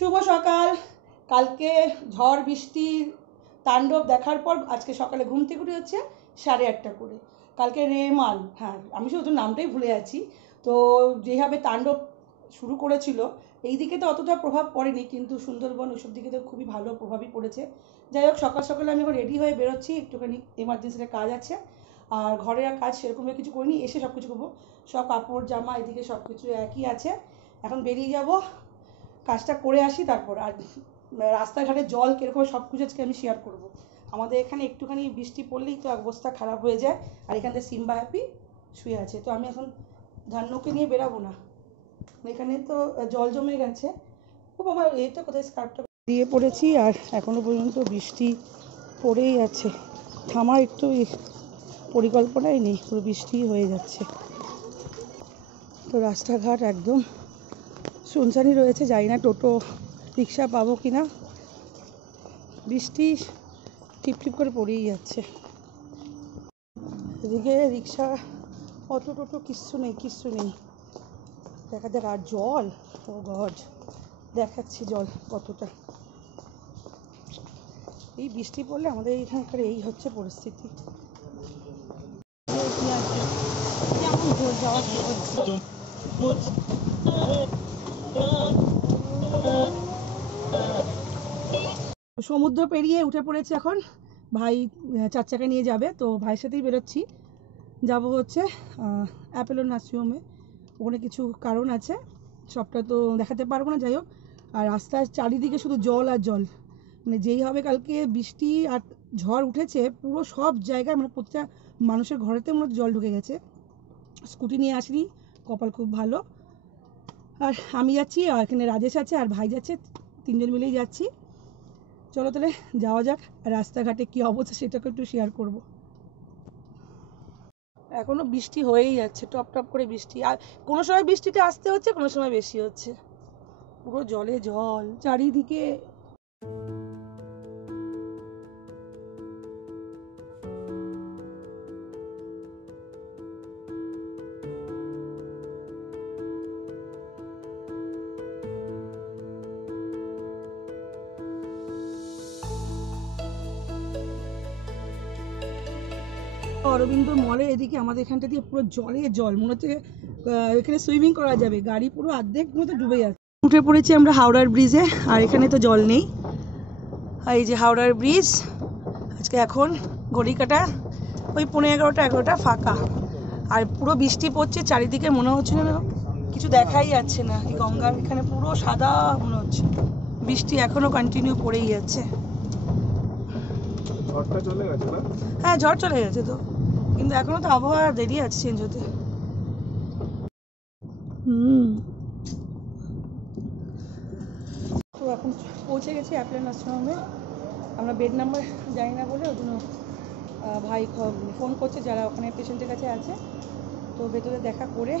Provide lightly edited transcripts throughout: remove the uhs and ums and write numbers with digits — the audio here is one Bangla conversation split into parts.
শুভ সকাল। কালকে ঝড় বৃষ্টির তাণ্ডব দেখার পর আজকে সকালে ঘুম থেকে উঠে হচ্ছে 8:30 করে। কালকে রেমাল, হ্যাঁ আমি শুধু নামটাই ভুলে যাচ্ছি। তো যেভাবে তাণ্ডব শুরু করেছিল, এই দিকে তো অতটা প্রভাব পড়েনি, কিন্তু সুন্দরবন ওইসব দিকে তো খুবই ভালো প্রভাবই পড়েছে। যাই হোক, সকাল সকালে আমি এখন রেডি হয়ে বেরোচ্ছি, একটুখানি এমার্জেন্সিতে কাজ আছে। আর ঘরের আর কাজ সেরকমভাবে কিছু করিনি, এসে সব কিছু করবো। সব কাপড় জামা এদিকে সব কিছু একই আছে। এখন বেরিয়ে যাব, কাজটা করে আসি তারপর। আর রাস্তাঘাটে জল কীরকম সব কিছু আজকে আমি শেয়ার করব। আমাদের এখানে একটুখানি বৃষ্টি পড়লেই তো অবস্থা খারাপ হয়ে যায়। আর এখান থেকে সিম্বা হ্যাপি শুয়ে আছে, তো আমি এখন ধান্যকে নিয়ে বেরাবো না, এখানে তো জল জমে গেছে। ও বাবা, এটা কোথায় স্কার্টটা দিয়ে পড়েছি, আর এখনো পর্যন্ত বৃষ্টি পড়েই আছে, থামার একটু পরিকল্পনাই নেই, পুরো বৃষ্টি হয়ে যাচ্ছে। তো রাস্তাঘাট একদম শুনশানি রয়েছে, জানি না টোটো রিক্সা পাবো কি না, বৃষ্টি টিপ টিপ করে পড়েই যাচ্ছে। এদিকে রিক্সা, অটো টোটো কিচ্ছু নেই। দেখা যাক। আর জল, ও গড, দেখাচ্ছি জল কতটা। এই বৃষ্টি পড়লে আমাদের এইখানকার এই হচ্ছে পরিস্থিতি। সমুদ্র পেরিয়ে উঠে পড়েছে এখন। ভাই 4 চাকা নিয়ে যাবে, তো ভাইয়ের সাথেই বেরোচ্ছি। যাব হচ্ছে অ্যাপোলো নার্সিংহোমে, ওখানে কিছু কারণ আছে, সবটা তো দেখাতে পারবো না। যাই হোক, আর রাস্তার চারিদিকে শুধু জল আর জল, মানে যেই হবে কালকে বৃষ্টি আর ঝড় উঠেছে, পুরো সব জায়গায় মানে প্রত্যেকটা মানুষের ঘরেতে মনে হচ্ছে জল ঢুকে গেছে। স্কুটি নিয়ে আসিনি, কপাল খুব ভালো। আর আমি যাচ্ছি, আর এখানে রাজেশ আছে আর ভাই যাচ্ছে, 3 জন মিলেই যাচ্ছি। চলো তাহলে যাওয়া যাক। রাস্তাঘাটে কী অবস্থা সেটাকে একটু শেয়ার করব। এখনো বৃষ্টি হয়েই যাচ্ছে, টপ টপ করে বৃষ্টি। আর কোনো সময় বৃষ্টিটা আসতে হচ্ছে, কোনো সময় বেশি হচ্ছে, পুরো জলে জল চারিদিকে। অরবিন্দ মলে এদিকে আমাদের এখানটা দিয়ে পুরো জলে জল, মনে হচ্ছে এখানে সুইমিং করা যাবে। গাড়ি পুরো অর্ধেক মতো ডুবে যাচ্ছে। উঠে পড়েছি আমরা হাওড়ার ব্রিজে, আর এখানে তো জল নেই। আর এই যে হাওড়ার ব্রিজ, আজকে এখন ঘড়ি কাটা ওই 11:30 ফাঁকা। আর পুরো বৃষ্টি পড়ছে চারিদিকে, মনে হচ্ছে না কিছু দেখাই যাচ্ছে না। এই গঙ্গার এখানে পুরো সাদা মনে হচ্ছে, বৃষ্টি এখনো কন্টিনিউ পড়েই যাচ্ছে। হ্যাঁ, ঝড় চলে গেছে তো, কিন্তু এখনো তো আবহাওয়া দেরি আছে চেঞ্জ হতে। তো এখন পৌঁছে গেছি অ্যাপোলো নার্সিংহোমে। আমরা বেড নাম্বার জানি না বলে ওই জন্য ভাই ফোন করছে যারা ওখানে পেশেন্টের কাছে আছে, তো ভেতরে দেখা করে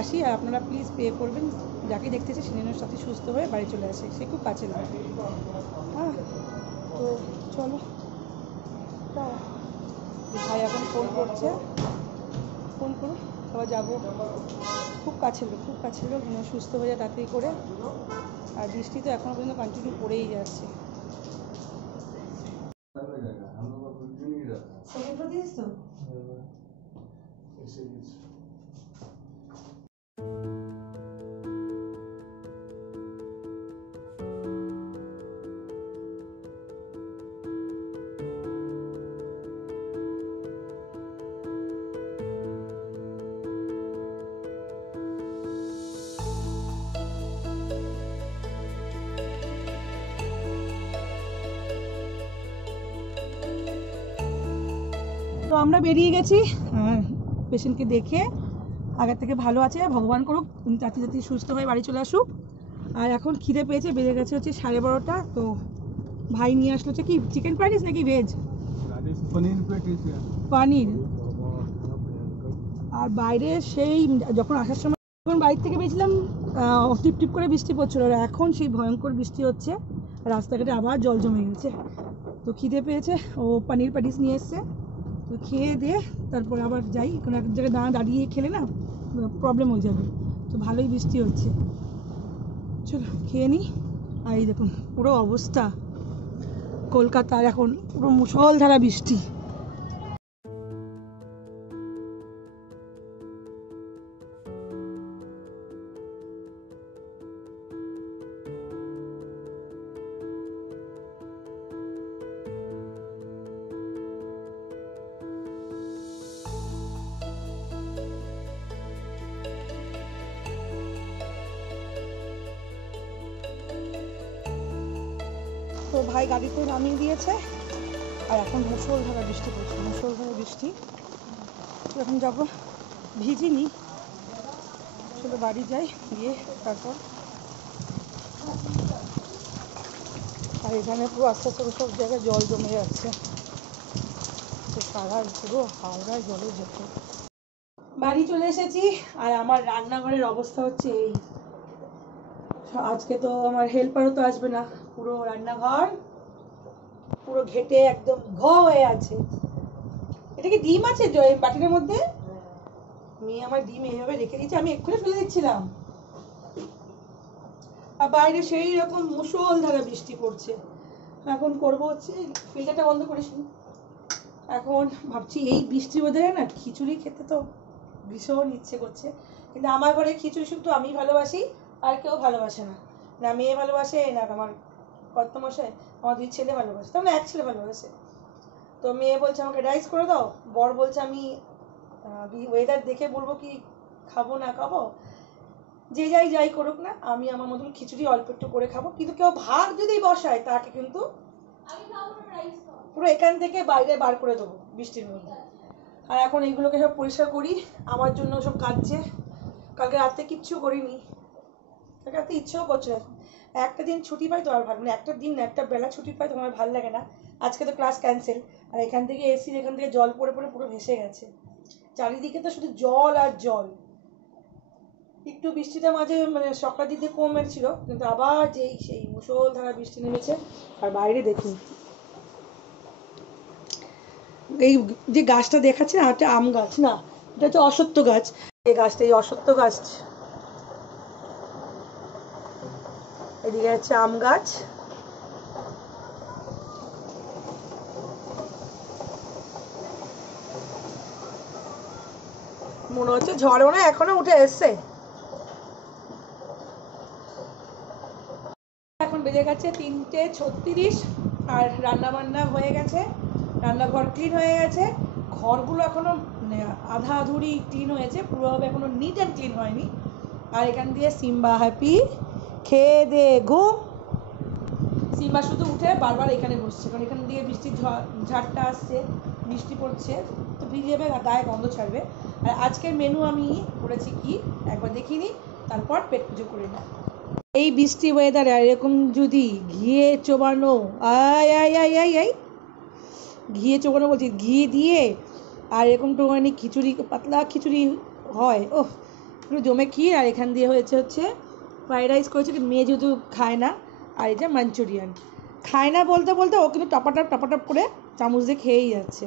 আসি। আর আপনারা প্লিজ পে করবেন, যাকে দেখতেছে সে যেন সাথে সুস্থ হয়ে বাড়ি চলে আসে, সে খুব কাছে না। হ্যাঁ, তো চলো। ভাই এখন ফোন করছে, ফোন করুন, সবাই যাবো। খুব কাছের লোক যেন সুস্থ হয়ে যায় তাড়াতাড়ি করে। আর বৃষ্টি তো এখনো পর্যন্ত কন্টিনিউ পড়েই যাচ্ছে। তো আমরা বেরিয়ে গেছি, পেশেন্টকে দেখে আগের থেকে ভালো আছে, ভগবান করুক উনি তাড়াতাড়ি সুস্থ হয়ে বাড়ি চলে আসুক। আর এখন খিদে পেয়েছে, বেজে গেছে হচ্ছে 12:30। তো ভাই নিয়ে আসলো হচ্ছে কি চিকেন ফ্রাইড রাইস নাকি ভেজ পানির। আর বাইরে সেই যখন আসার সময়, যখন বাইরে থেকে বেরিয়েছিলাম টিপ টিপ করে বৃষ্টি পড়ছিল, আর এখন সেই ভয়ঙ্কর বৃষ্টি হচ্ছে, রাস্তাঘাটে আবার জল জমে গেছে। তো খিদে পেয়েছে, ও পানির প্যাটিস নিয়ে এসছে, তো খেয়ে দিয়ে তারপর আবার যাই, কোনো এক জায়গায় দাঁড়িয়ে খেলে না প্রবলেম হয়ে যাবে। তো ভালোই বৃষ্টি হচ্ছে, চলো খেয়ে নিই। আর এই দেখুন পুরো অবস্থা কলকাতার, এখন পুরো মুষলধারা বৃষ্টি। তো ভাই গাড়িতে নামিয়ে দিয়েছে, আর এখন মুষলধারা বৃষ্টি পড়ছে, মুষলধারা বৃষ্টি। এখন যাবো, ভিজিনি, চলো বাড়ি যাই, গিয়ে তারপর। আর এখানে পুরো আস্তে আস্তে সব জায়গায় জল জমে যাচ্ছে, তো সারা পুরো হাওড়ায় জলে যেত। বাড়ি চলে এসেছি, আর আমার রান্নাঘরের অবস্থা হচ্ছে এই। আজকে তো আমার হেল্পারও তো আসবে না, পুরো রান্নাঘর পুরো ঘেটে একদম ঘ হয়ে আছে। এটা কি ডিম আছে বাটিটার মধ্যে? মেয়ে আমার ডিম এইভাবে রেখে দিয়েছে, আমি এক্ষুনি ফেলে দিচ্ছিলাম। আর বাইরে সেই রকম মুষলধারা বৃষ্টি পড়ছে। এখন করবো হচ্ছে, ফিল্টারটা বন্ধ করিস। এখন ভাবছি এই বৃষ্টির মধ্যে না খিচুড়ি খেতে তো ভীষণ ইচ্ছে করছে, কিন্তু আমার ঘরে খিচুড়ি শুধু আমি ভালোবাসি, আর কেউ ভালোবাসে না। না মেয়ে ভালোবাসে, না আমার কর্তামশাই, আমার দুই ছেলে ভালোবাসে, তার মানে এক ছেলে ভালোবাসে। তো মেয়ে বলছে আমাকে রাইস করে দাও, বর বলছে আমি ওয়েদার দেখে বলবো কি খাবো না খাবো, যে যাই করুক না, আমি আমার মতন খিচুড়ি অল্প একটু করে খাবো। কিন্তু কেউ ভাত যদি বসায় তাকে কিন্তু পুরো এখান থেকে বাইরে বার করে দেবো বৃষ্টির মধ্যে। আর এখন এইগুলোকে সব পরিষ্কার করি, আমার জন্য সব কাটছে। কালকে রাতে কিচ্ছু করিনি, কালকে রাতে ইচ্ছেও করছে না। একটা দিন ছুটি পাই তো আর ভালো, মানে একটা দিন একটা বেলা ছুটি পাই তো আমার ভালো লাগে না। আজকে তো ক্লাস ক্যান্সেল, আর এখান থেকে এসি, এখান থেকে জল পড়ে পড়ে পুরো ভেসে গেছে, চারিদিকে তো শুধু জল আর জল। একটু বৃষ্টিটা মাঝে মানে সকালের দিকে কমেছিল, কিন্তু আবার সেই মুষলধারা বৃষ্টি নেমেছে। আর বাইরে দেখুন, এই যে গাছটা দেখাচ্ছে না, একটা আম গাছ না, এটা হচ্ছে অশ্বত্থ গাছ। এই গাছটা, এই অশ্বত্থ গাছ, এদিকে হচ্ছে আম গাছ। মনে হচ্ছে ঝড় মনে হয় এখনো উঠে এসছে। এখন বেজে গেছে 3:36, আর রান্না বান্না হয়ে গেছে, রান্নাঘর ক্লিন হয়ে গেছে। ঘরগুলো এখনো আধা আধুরি ক্লিন হয়েছে, পুরোভাবে এখনো নিট অ্যান্ড ক্লিন হয়নি। আর এখান দিয়ে সিম্বা হ্যাপি খেয়ে দে ঘুম। সিম্বা শুধু উঠে বারবার এখানে বসছে, কারণ এখান দিয়ে বৃষ্টির ঝাড়টা আসছে, বৃষ্টি পড়ছে তো ভিজে যাবে, গায়ে গন্ধ ছাড়বে। আর আজকের মেনু আমি করেছি কি একবার দেখিনি, তারপর পেট পুজো করে নিই। এই বৃষ্টি ওয়েদারে এরকম যদি ঘিয়ে চোবানো, আয় আয় আয় আয় আয় ঘিয়ে চোবানো বলছি, ঘি দিয়ে আর এরকম টোকানি খিচুড়ি, পাতলা খিচুড়ি হয়, ওহ পুরো জমে ক্ষীর। আর এখান দিয়ে হচ্ছে ফ্রাইড রাইস করেছে, কিন্তু মেয়ে যেহেতু খায় না। আর এই যে মাঞ্চুরিয়ান, খায় না বলতে বলতে ও কিন্তু টপাটপ করে চামচ দিয়ে খেয়েই যাচ্ছে।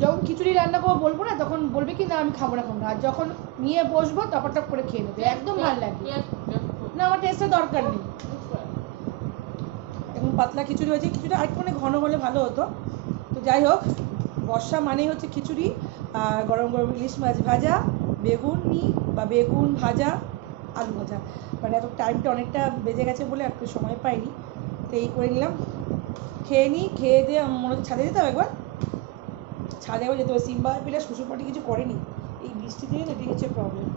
যখন খিচুড়ি রান্না করবো বলবো না, তখন বলবে কি না আমি খাবো না, আর যখন নিয়ে বসবো টপাটপ করে খেয়ে নেবে, একদম ভালো লাগবে না, আমার টেস্টের দরকার নেই। এখন পাতলা খিচুড়ি হয়েছে, খিচুড়ি আরেকটু মানে ঘন হলে ভালো হতো। তো যাই হোক, বর্ষা মানেই হচ্ছে খিচুড়ি, আর গরম গরম ইলিশ মাছ ভাজা, বেগুনি বা বেগুন ভাজা, আলু ভাজা। মানে এত টাইমটা অনেকটা বেজে গেছে বলে একটু সময় পাইনি, তো এই করে নিলাম। খেয়ে নিই, খেয়ে দিয়ে মনে হচ্ছে ছাদে যেতে হবে একবার, ছাদে যেতে হবে। সিম্বা পিলা শ্বশুর পাটি কিছু করেনি, এই বৃষ্টি দিয়ে এটাই হচ্ছে প্রবলেম।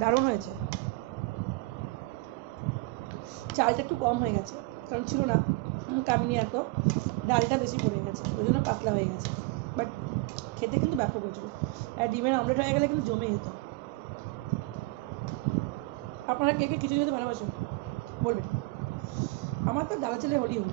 দারুণ হয়েছে, চালটা একটু কম হয়ে গেছে, কারণ ছিল না কামিনি এত, ডালটা বেশি পড়ে গেছে, ওই জন্য পাতলা হয়ে গেছে। বাট খেতে কিন্তু ব্যাপক হয়েছিল, আর ডিমের অমলেট হয়ে গেলে কিন্তু জমে যেত। আপনারা কে কে খিচুড়ি খেতে ভালোবাসেন বলবেন, আমার তো ডালা ছেলে হলি হল।